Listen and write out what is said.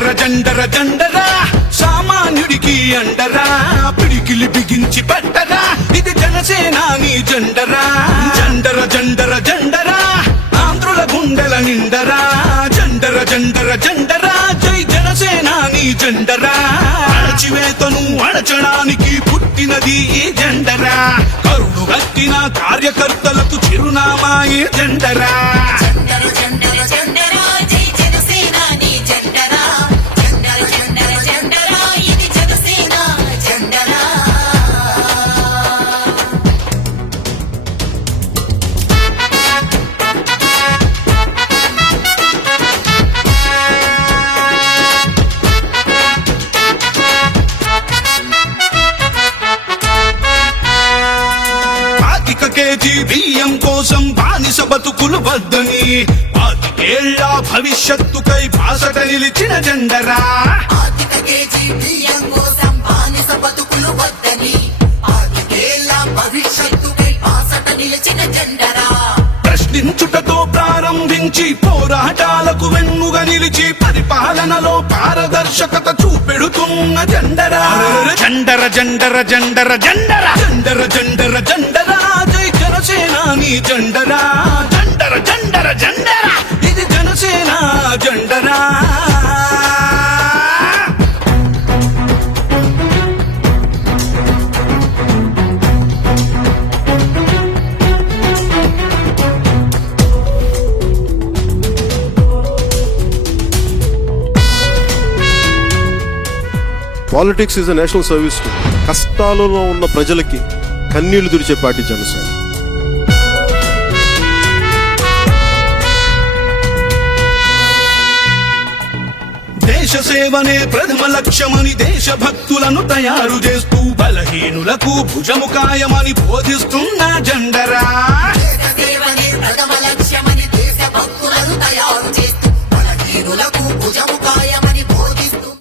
జెండర జెండర జెండరా సామాన్యుడికి అండరా పిడికిలి బిగించి పెట్టరా ఇది జనసేనాని జెండరా జెండర జెండర జెండరా ఆంధ్రుల గుండెల నిండరా జెండర జెండర జెండరా జై జనసేనాని జెండరా అణచివేతను అణచడానికి పుట్టినది ఈ జెండరా కరుడు గట్టిన కార్యకర్తలకు చిరునామా ఈ జెండరా కేజీ బియ్యం కోసం బానిస బతుకులు వద్దని 5 ఏళ్ల భవిష్యత్తుకై బాసట నిలిచిన జెండరా ప్రశ్నించుటతో ప్రారంభించి పోరాటాలకు వెన్నుగా నిలిచి పరిపాలనలో పారదర్శకత చూపెడుతున్న జెండరా జెండర జెండర జెండర జెండర జెండర జెండర జెండరా జై జనసేనాని జెండరా జెండర జెండర జెండర ఇది జనసేన జెండరా politics is a national service. కష్టాలలో ఉన్న ప్రజలకి కన్నీళ్లు తుడిచే పార్టీ జనసేన. దేశ సేవనే ప్రథమ లక్ష్యమని దేశభక్తులను తయారు చేస్తూ బలహీనులకు భుజము కాయమని బోధిస్తున్న జెండరా ప్రథమ లక్ష్యమని దేశభక్తులను తయారు చేస్తూ బలహీనులకు భుజము